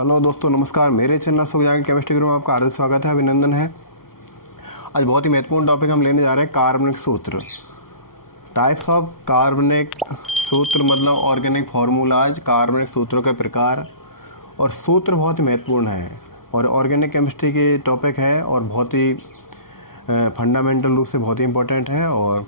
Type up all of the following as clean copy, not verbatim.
Hello दोस्तों, नमस्कार। मेरे चैनल सुखजान केमिस्ट्री ग्रुप में आपका हार्दिक स्वागत है, अभिनंदन है। आज बहुत ही महत्वपूर्ण टॉपिक हम लेने जा रहे हैं, कार्बनिक सूत्र। टाइप्स ऑफ कार्बनिक सूत्र मतलब ऑर्गेनिक फार्मूलाज, कार्बनिक सूत्रों के प्रकार। और सूत्र बहुत ही महत्वपूर्ण है और ऑर्गेनिक केमिस्ट्री के टॉपिक है और बहुत ही फंडामेंटल रूप से बहुत ही इम्पोर्टेंट है। और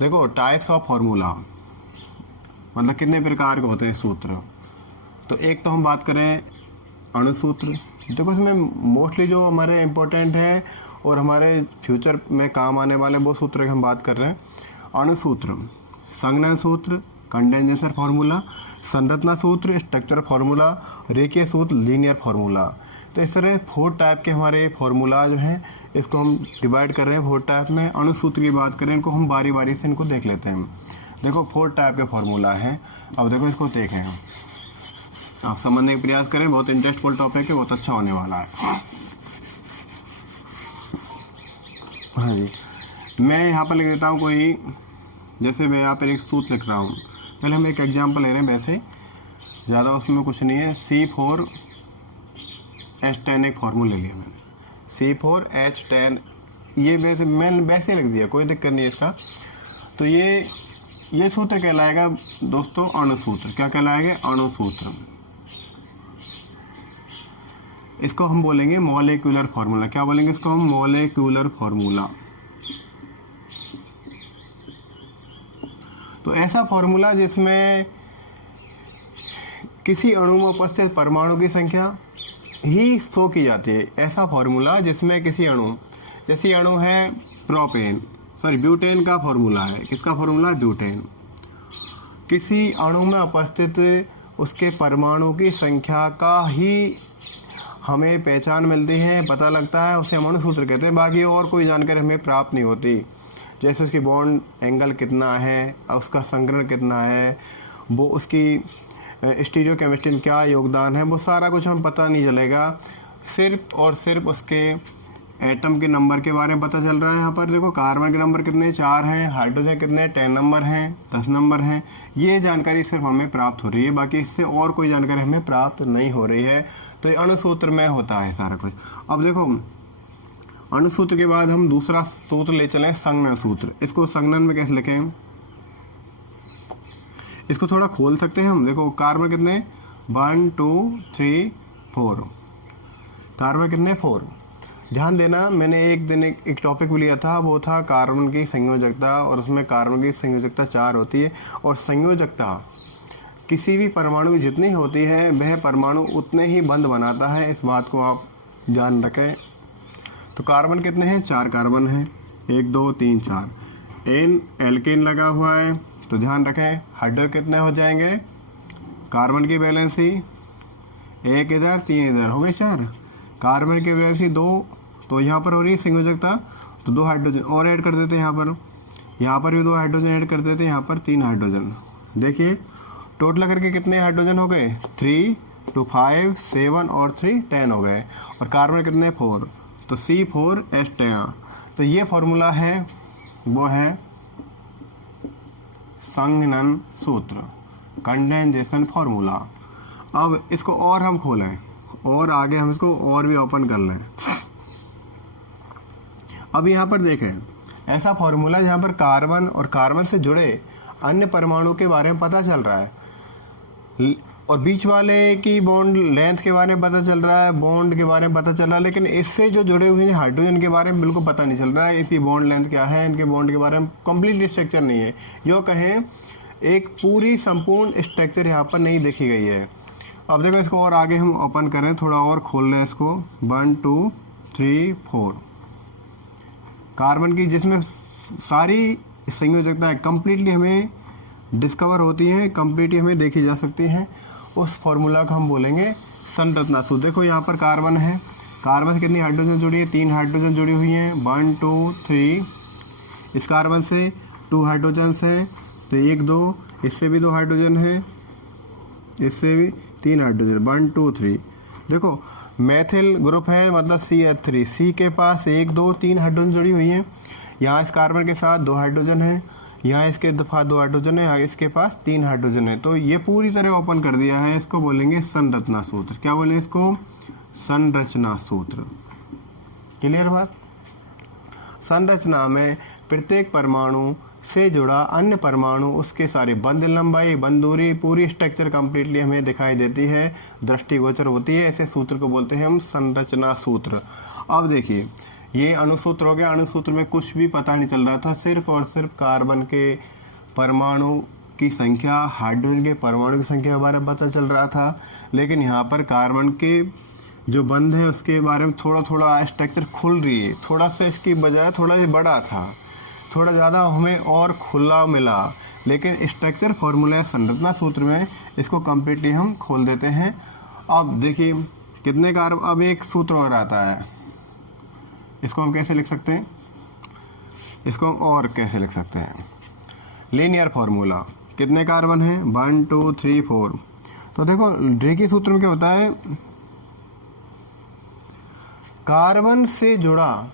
देखो, टाइप्स ऑफ फार्मूला मतलब कितने प्रकार के होते हैं सूत्र। तो एक तो हम बात करें अणुसूत्र। देखो, इसमें मोस्टली जो हमारे इम्पोर्टेंट है और हमारे फ्यूचर में काम आने वाले वो सूत्र की हम बात कर रहे हैं। अणुसूत्र, संघनन सूत्र, कंडेंसेशन फार्मूला, संरचना सूत्र, स्ट्रक्चर फार्मूला, रेखीय सूत्र, लीनियर फार्मूला। तो इस तरह 4 टाइप के हमारे फार्मूला जो हैं, इसको हम डिवाइड कर रहे हैं 4 टाइप में। अणुसूत्र की बात करें, इनको हम बारी बारी से इनको देख लेते हैं। देखो, 4 टाइप के फार्मूला हैं। अब देखो, इसको देखें, आप समझने का प्रयास करें। बहुत इंटरेस्टफुल टॉपिक है, बहुत अच्छा होने वाला है। हाँ जी, मैं यहाँ पर लिख देता हूँ कोई, जैसे मैं यहाँ पर एक सूत्र लिख रहा हूँ। पहले हम एक एग्जाम्पल ले रहे हैं, वैसे ज़्यादा उसमें कुछ नहीं है। C4H10 एक फार्मूला ले लिया मैंने, C4H10। ये मैंने वैसे लिख दिया, कोई दिक्कत नहीं है इसका। तो ये सूत्र कहलाएगा दोस्तों अणुसूत्र। क्या कहलाएगा? अणुसूत्र। इसको हम बोलेंगे मॉलिक्यूलर फार्मूला। क्या बोलेंगे इसको हम? Molecular formula. तो ऐसा फार्मूला जिसमें किसी अणु में उपस्थित परमाणु की संख्या ही शो की जाती है। ऐसा फार्मूला जिसमें किसी अणु, जैसे अणु है ब्यूटेन का फार्मूला है। किसका फार्मूला? ब्यूटेन। किसी अणु में उपस्थित उसके परमाणु की संख्या का ही हमें पहचान मिलती है, पता लगता है, उसे हम अणुसूत्र कहते हैं। बाकी और कोई जानकारी हमें प्राप्त नहीं होती, जैसे उसकी बॉन्ड एंगल कितना है, उसका संकरण कितना है, वो उसकी स्टीरियोकेमिस्ट्री में क्या योगदान है, वो सारा कुछ हमें पता नहीं चलेगा। सिर्फ और सिर्फ उसके एटम के नंबर के बारे में पता चल रहा है। यहाँ पर देखो, कार्बन के नंबर कितने? 4 हैं। हाइड्रोजन कितने? 10 नंबर हैं, 10 नंबर हैं। ये जानकारी सिर्फ हमें प्राप्त हो रही है, बाकी इससे और कोई जानकारी हमें प्राप्त नहीं हो रही है। तो ये अणुसूत्र में होता है सारा कुछ। अब देखो, अणुसूत्र के बाद हम दूसरा सूत्र ले चले, संघनन सूत्र। इसको संघनन में कैसे लिखें? इसको थोड़ा खोल सकते हैं हम। देखो, कार्बन कितने? 1 2 3 4। कार्बन कितने? 4। ध्यान देना, मैंने एक दिन एक टॉपिक भी लिया था, वो था कार्बन की संयोजकता। और उसमें कार्बन की संयोजकता 4 होती है। और संयोजकता किसी भी परमाणु की जितनी होती है, वह परमाणु उतने ही बंध बनाता है। इस बात को आप ध्यान रखें। तो कार्बन कितने हैं? 4 कार्बन हैं। 1 2 3 4। एल्केन लगा हुआ है, तो ध्यान रखें। हाइड्रोजन कितने हो जाएंगे? कार्बन की वैलेंसी 1 इधर 3 इधर, हो गए 4। कार्बन की वैलेंसी 2, तो यहाँ पर हो रही है संयोजकता, तो 2 हाइड्रोजन और ऐड कर देते हैं। यहाँ पर भी 2 हाइड्रोजन ऐड कर देते हैं। यहाँ पर 3 हाइड्रोजन। देखिए, टोटल करके कितने हाइड्रोजन हो गए? 3 2 5 7 और 3 10 हो गए। और कार्बन कितने? 4, तो C4H10। तो ये फॉर्मूला है, वो है संघनन सूत्र, कंडेंसेशन फार्मूला। अब इसको और हम खोलें और आगे हम इसको और भी ओपन कर लें। अब यहाँ पर देखें, ऐसा फॉर्मूला जहाँ पर कार्बन और कार्बन से जुड़े अन्य परमाणु के बारे में पता चल रहा है, और बीच वाले की बॉन्ड लेंथ के बारे में पता चल रहा है, बॉन्ड के बारे में पता चल रहा है, लेकिन इससे जो जुड़े हुए हैं हाइड्रोजन के बारे में बिल्कुल पता नहीं चल रहा है। इसकी बॉन्ड लेंथ क्या है, इनके बॉन्ड के बारे में कंप्लीट स्ट्रक्चर नहीं है। यो कहें, एक पूरी संपूर्ण स्ट्रक्चर यहाँ पर नहीं देखी गई है। अब देखो, इसको और आगे हम ओपन करें, थोड़ा और खोल लें इसको। 1 2 3 4। कार्बन की जिसमें सारी संयोजकताएं कंप्लीटली हमें डिस्कवर होती हैं, कंप्लीटली हमें देखी जा सकती हैं, उस फॉर्मूला को हम बोलेंगे संरचना सूत्र। देखो, यहाँ पर कार्बन है। कार्बन से कितनी हाइड्रोजन जुड़ी है? 3 हाइड्रोजन जुड़ी हुई हैं। 1 2 3। इस कार्बन से 2 हाइड्रोजन है, तो 1 2। इससे भी 2 हाइड्रोजन है, इससे भी 3 हाइड्रोजन। 1 2 3। देखो, मेथिल ग्रुप है, मतलब CH3। C के पास 1 2 3 हाइड्रोजन जुड़ी हुई हैं। यहाँ इस कार्बन के साथ 2 हाइड्रोजन है। यहाँ इसके दफा 2 हाइड्रोजन है, यहाँ इसके पास 3 हाइड्रोजन है। तो ये पूरी तरह ओपन कर दिया है, इसको बोलेंगे संरचना सूत्र। क्या बोलेंगे इसको? संरचना सूत्र। क्लियर बात? संरचना में प्रत्येक परमाणु से जुड़ा अन्य परमाणु, उसके सारी बंध लंबाई, बंध दूरी, पूरी स्ट्रक्चर कंप्लीटली हमें दिखाई देती है, दृष्टिगोचर होती है। ऐसे सूत्र को बोलते हैं हम संरचना सूत्र। अब देखिए, ये अणुसूत्र हो गया। अणुसूत्र में कुछ भी पता नहीं चल रहा था, सिर्फ और सिर्फ कार्बन के परमाणु की संख्या, हाइड्रोजन के परमाणु की संख्या के बारे में पता चल रहा था। लेकिन यहाँ पर कार्बन के जो बंध है उसके बारे में थोड़ा थोड़ा स्ट्रक्चर खुल रही है। थोड़ा सा इसकी बजाय थोड़ा सा बड़ा था, थोड़ा ज़्यादा हमें और खुला मिला, लेकिन स्ट्रक्चर फॉर्मूला संरचना सूत्र में इसको कम्प्लीटली हम खोल देते हैं। अब देखिए कितने कार्बन, अब एक सूत्र और आता है, इसको हम कैसे लिख सकते हैं? इसको हम और कैसे लिख सकते हैं? Linear formula. कितने कार्बन हैं? 1 2 3 4। तो देखो रेखीय सूत्र में क्या होता है, कार्बन से जुड़ा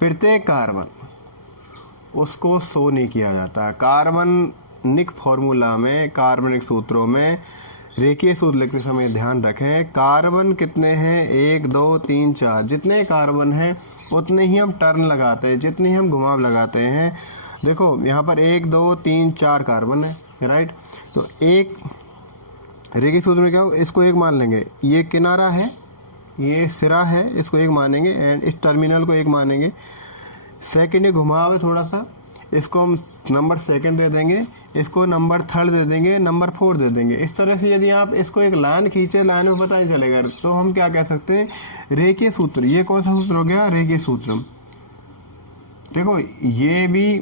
प्रत्येक कार्बन, उसको शो नहीं किया जाता है। कार्बनिक फॉर्मूला में, कार्बनिक सूत्रों में रेखीय सूत्र लिखते समय ध्यान रखें, कार्बन कितने हैं? 1 2 3 4। जितने कार्बन हैं उतने ही हम टर्न लगाते हैं, जितनी हम घुमाव लगाते हैं। देखो यहाँ पर 1 2 3 4 कार्बन है, राइट। तो एक रेखीय सूत्र में क्या हो, इसको एक मान लेंगे, ये किनारा है, ये सिरा है, इसको एक मानेंगे, एंड इस टर्मिनल को एक मानेंगे। सेकंड ये घुमाव है थोड़ा सा, इसको हम नंबर सेकंड दे देंगे, इसको नंबर थर्ड दे देंगे, नंबर 4 दे देंगे। इस तरह से यदि आप इसको एक लाइन खींचे, लाइन में पता नहीं चलेगा, तो हम क्या कह सकते हैं? रेखीय सूत्र। ये कौन सा सूत्र हो गया? रेखीय सूत्र। देखो ये भी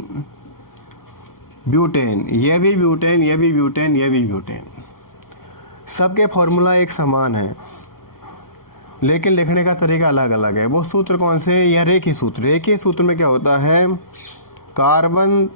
ब्यूटेन, ये भी ब्यूटेन, ये भी ब्यूटेन, ये भी ब्यूटेन, सबके फॉर्मूला एक समान है, लेकिन लिखने का तरीका अलग अलग है। वो सूत्र कौन से? या रेखीय सूत्र। रेखीय सूत्र में क्या होता है, कार्बन,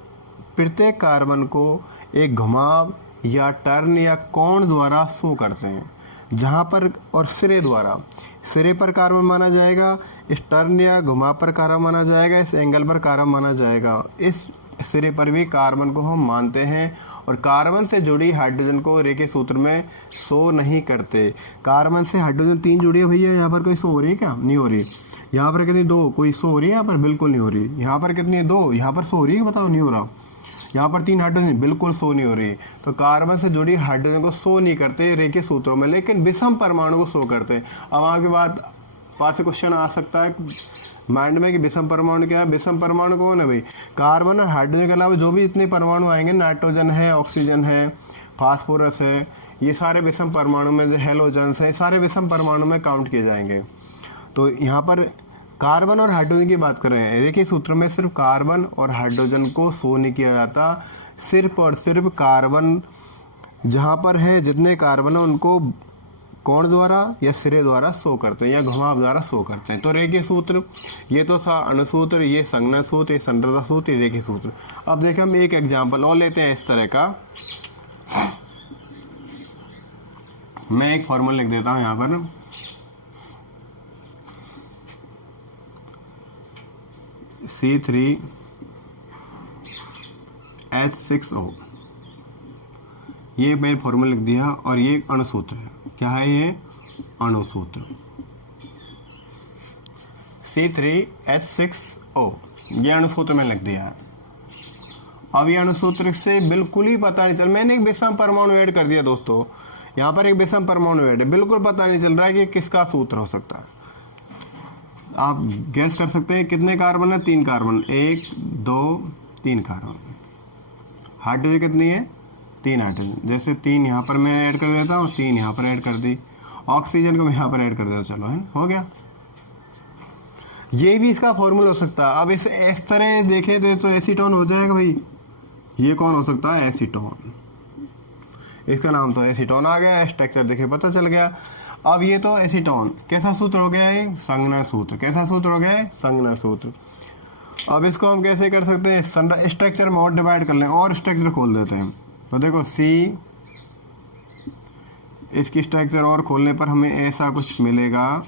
प्रत्येक कार्बन को एक घुमाव या टर्न या कोण द्वारा शो करते हैं, जहाँ पर, और सिरे द्वारा, सिरे पर कार्बन माना जाएगा, इस टर्न या घुमाव पर कार्बन माना जाएगा, इस एंगल पर कार्बन माना जाएगा, इस सिरे पर भी कार्बन को हम मानते हैं। और कार्बन से जुड़ी हाइड्रोजन को रेखीय सूत्र में शो नहीं करते। कार्बन से हाइड्रोजन 3 जुड़ी है भैया, यहाँ पर कोई शो हो रही है क्या? नहीं हो रही। यहाँ पर कितनी? 2, कोई शो हो रही है? यहाँ पर बिल्कुल नहीं हो रही। यहाँ पर कितनी है? 2, यहाँ पर शो हो रही है? बताओ, नहीं हो रहा। यहाँ पर 3 हाइड्रोजन, बिल्कुल शो नहीं हो रही। तो कार्बन से जुड़ी हाइड्रोजन को शो नहीं करते रेखीय सूत्रों में, लेकिन विषम परमाणु को शो करते हैं। अब आपके बाद पास से क्वेश्चन आ सकता है माइंड में कि विषम परमाणु क्या है? विषम परमाणु कौन है भाई? कार्बन और हाइड्रोजन के अलावा जो भी इतने परमाणु आएंगे, नाइट्रोजन है, ऑक्सीजन है, फास्फोरस है, ये सारे विषम परमाणु में, जो हेलोजन्स है, सारे विषम परमाणु में काउंट किए जाएंगे। तो यहाँ पर कार्बन और हाइड्रोजन की बात कर रहे हैं। रेखीय सूत्र में सिर्फ कार्बन और हाइड्रोजन को शो नहीं किया जाता, सिर्फ और सिर्फ कार्बन जहाँ पर है, जितने कार्बन है उनको कोण द्वारा या सिरे द्वारा शो करते हैं, या घुमाव द्वारा शो करते हैं। तो रेखीय सूत्र ये तो था अणुसूत्र, ये संघनन सूत्र, ये संरचना सूत्र, ये रेखीय सूत्र। अब देखिए हम एक एग्जांपल और लेते हैं इस तरह का। मैं एक फॉर्मूला लिख देता हूं यहाँ पर, C3H6O। ये मैंने फॉर्मूला लिख दिया, और ये अणुसूत्र है। क्या है ये? अणुसूत्र C3H6O, ये अणुसूत्र में लिख दिया है। अब ये अणुसूत्र से बिल्कुल ही पता नहीं चल, मैंने एक विषम परमाणु ऐड कर दिया दोस्तों, यहाँ पर एक विषम परमाणु ऐड है, बिल्कुल पता नहीं चल रहा है कि किसका सूत्र हो सकता है। आप गैस कर सकते हैं कितने कार्बन है? 3 कार्बन, 1 2 3 कार्बन। हाइड्रोजन कितनी है? 3 हाइड्रोजन। जैसे 3 यहाँ पर मैं ऐड कर देता हूँ, 3 यहाँ पर ऐड कर दी, ऑक्सीजन को मैं यहाँ पर ऐड कर देता, चलो है, हो गया। ये भी इसका फॉर्मूला हो सकता है। अब इस तरह देखे तो एसीटोन हो जाएगा भाई। ये कौन हो सकता है? एसीटोन। इसका नाम तो एसीटोन आ गया, स्ट्रक्चर देखे पता चल गया। अब ये तो एसीटोन, कैसा सूत्र हो गया है? संघनन सूत्र। कैसा सूत्र हो गया है? संघनन सूत्र। अब इसको हम कैसे कर सकते हैं? स्ट्रक्चर में और डिवाइड कर लें, और स्ट्रक्चर खोल देते हैं। तो देखो C, इसकी स्ट्रक्चर और खोलने पर हमें ऐसा कुछ मिलेगा,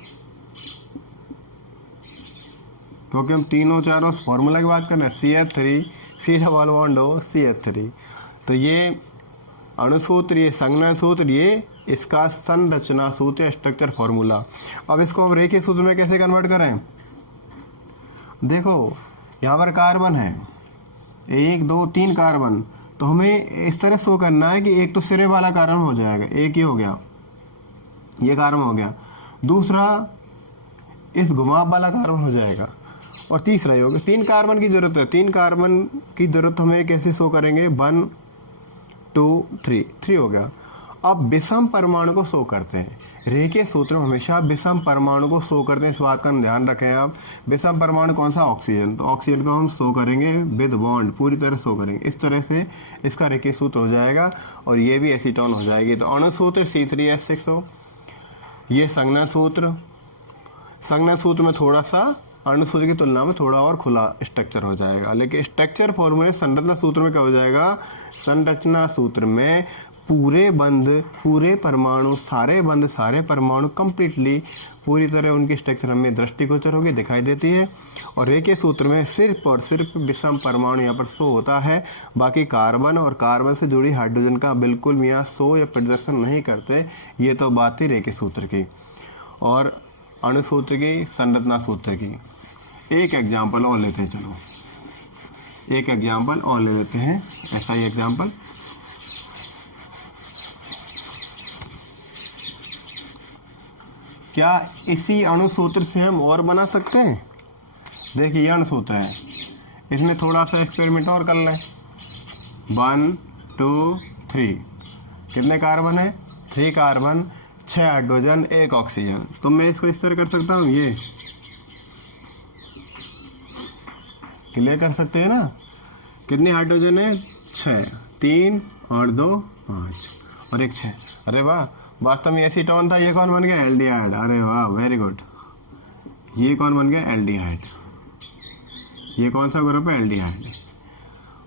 क्योंकि हम तीनों चारों फॉर्मूला की बात कर रहे हैं। CH3 C double bond O CH3। तो ये अणुसूत्र, ये संघनन सूत्र, ये इसका संरचना सूत्र, स्ट्रक्चर फॉर्मूला। अब इसको हम रेखीय सूत्र में कैसे कन्वर्ट करें? देखो यहाँ पर कार्बन है, 1 2 3 कार्बन, तो हमें इस तरह शो करना है कि एक तो सिरे वाला कार्बन हो जाएगा, एक ही हो गया, ये कार्बन हो गया, दूसरा इस घुमाव वाला कार्बन हो जाएगा, और तीसरा ये हो गया। 3 कार्बन की जरूरत है, 3 कार्बन की जरूरत हमें कैसे शो करेंगे? 1 2 3 हो गया। अब विषम परमाणु को शो करते हैं। रेखीय सूत्र में हमेशा विषम परमाणु को शो करते हैं, इस बात का ध्यान रखें आप। विषम परमाणु कौन सा? ऑक्सीजन। तो ऑक्सीजन को हम शो करेंगे विद बॉन्ड, पूरी तरह शो करेंगे। इस तरह से इसका रेखीय सूत्र हो जाएगा, और ये भी एसीटोन हो जाएगी। तो अणु सूत्र C3H6O। ये संघनन सूत्र, संघनन सूत्र में थोड़ा सा अणु सूत्र की तुलना में थोड़ा और खुला स्ट्रक्चर हो जाएगा, लेकिन स्ट्रक्चर फॉर्मूले संरचना सूत्र में क्या हो जाएगा? संरचना सूत्र में पूरे बंध, पूरे परमाणु, सारे बंध, सारे परमाणु कंप्लीटली पूरी तरह उनकी स्ट्रक्चर हमें दृष्टिगोचर होगी, दिखाई देती है। और रेखीय सूत्र में सिर्फ और सिर्फ विषम परमाणु यहाँ पर शो होता है, बाकी कार्बन और कार्बन से जुड़ी हाइड्रोजन का बिल्कुल भी यहाँ शो या प्रदर्शन नहीं करते। ये तो बात थी रेखीय सूत्र की। और अणु सूत्र की, संरचना सूत्र की एक एग्जाम्पल और लेते हैं। चलो एक एग्जाम्पल और ले लेते हैं, ऐसा ही एग्जाम्पल। क्या इसी अणु सूत्र से हम और बना सकते हैं? देखिए ये अणु सूत्र है, इसमें थोड़ा सा एक्सपेरिमेंट और कर लें। 1 2 3, कितने कार्बन है? 3 कार्बन, 6 हाइड्रोजन, 1 ऑक्सीजन। तो मैं इसको इस तरह कर सकता हूँ, ये क्लियर कर सकते हैं ना? कितने हाइड्रोजन है? 6, 3 और 2 5 और 1 6। अरे वाह, वास्तव में एसीटोन था, ये कौन बन गया? एल्डिहाइड। अरे वाह, वेरी गुड। ये कौन बन गया? एल्डिहाइड। ये कौन सा ग्रुप है? एल्डिहाइड।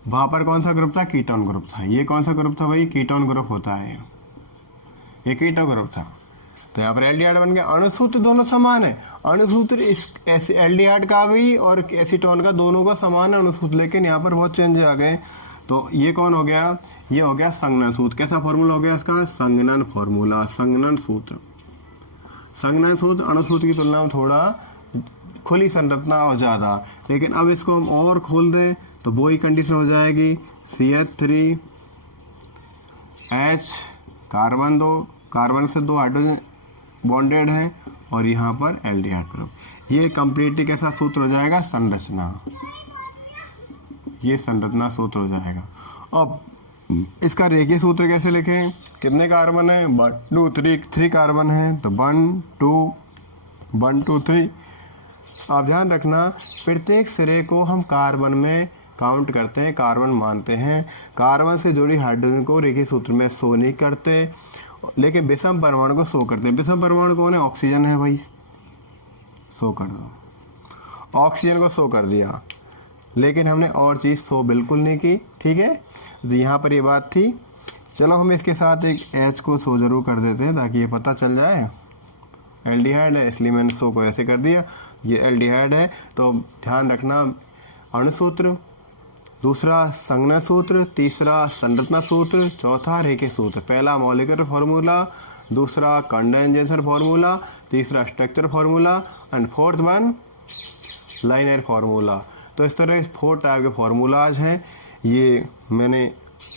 वहां पर कौन सा ग्रुप था? कीटोन ग्रुप था। ये कौन सा ग्रुप था भाई? कीटोन ग्रुप होता है, ये कीटो ग्रुप था। तो यहाँ पर एल्डिहाइड बन गया। अणुसूत्र दोनों समान है, अणुसूत्र इस एल्डिहाइड का भी और एसीटोन का दोनों का समान है अणुसूत्र, लेकिन यहाँ पर बहुत चेंज आ गए। तो ये कौन हो गया? ये हो गया संघनन सूत्र। कैसा फॉर्मूला हो गया इसका? संघनन फॉर्मूला, संघनन सूत्र। संघनन सूत्र अणुसूत्र की तुलना में थोड़ा खुली संरचना और ज्यादा, लेकिन अब इसको हम और खोल दें तो वो ही कंडीशन हो जाएगी। CH3H, कार्बन 2, कार्बन से 2 हाइड्रोजन बॉन्डेड है, और यहाँ पर एल्डिहाइड ग्रुप। ये कंप्लीटली कैसा सूत्र हो जाएगा? संरचना। ये संरचना सूत्र हो जाएगा। अब इसका रेखीय सूत्र कैसे लिखें? कितने कार्बन है? 1 2 3 कार्बन है, तो 1 2 3। आप ध्यान रखना, प्रत्येक सिरे को हम कार्बन में काउंट करते हैं, कार्बन मानते हैं। कार्बन से जुड़ी हाइड्रोजन को रेखीय सूत्र में शो नहीं करते, लेकिन विषम परमाणु को शो करते हैं। विषम परमाणु कौन है? ऑक्सीजन है भाई, शो कर दो। ऑक्सीजन को शो कर दिया, लेकिन हमने और चीज़ शो बिल्कुल नहीं की। ठीक है, तो यहाँ पर ये बात थी। चलो हम इसके साथ एक H को शो जरूर कर देते हैं, ताकि ये पता चल जाए। एल्डिहाइड है, इसलिए मैंने शो को ऐसे कर दिया। ये एल्डिहाइड है, तो ध्यान रखना, अणुसूत्र, दूसरा संघनन सूत्र, तीसरा संरचना सूत्र, चौथा रेखीय सूत्र। पहला मॉलिक्यूलर फॉर्मूला, दूसरा कंडेंसेशन फॉर्मूला, तीसरा structure formula, and fourth one liner formula. तो इस तरह 4 टाइप के फॉर्मूलाज हैं। ये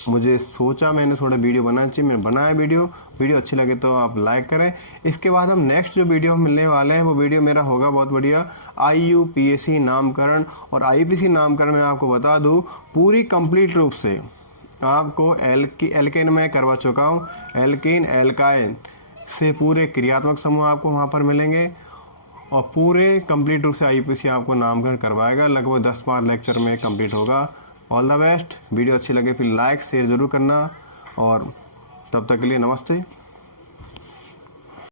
मुझे सोचा मैंने थोड़ा वीडियो बनाना चाहिए, मैंने बनाया वीडियो अच्छी लगे तो आप लाइक करें। इसके बाद हम नेक्स्ट जो वीडियो मिलने वाले हैं, वो वीडियो मेरा होगा बहुत बढ़िया, IUPAC नामकरण। और IUPAC नामकरण में आपको बता दूं, पूरी कंप्लीट रूप से आपको एल्केन में करवा चुका हूँ। एल्केन एल्काइन से पूरे क्रियात्मक समूह आपको वहाँ पर मिलेंगे, और पूरे कंप्लीट रूप से IUPAC आपको नामकरण करवाएगा। लगभग 10-5 लेक्चर में कंप्लीट होगा। All the best. वीडियो अच्छी लगे फिर लाइक शेयर जरूर करना, और तब तक के लिए नमस्ते।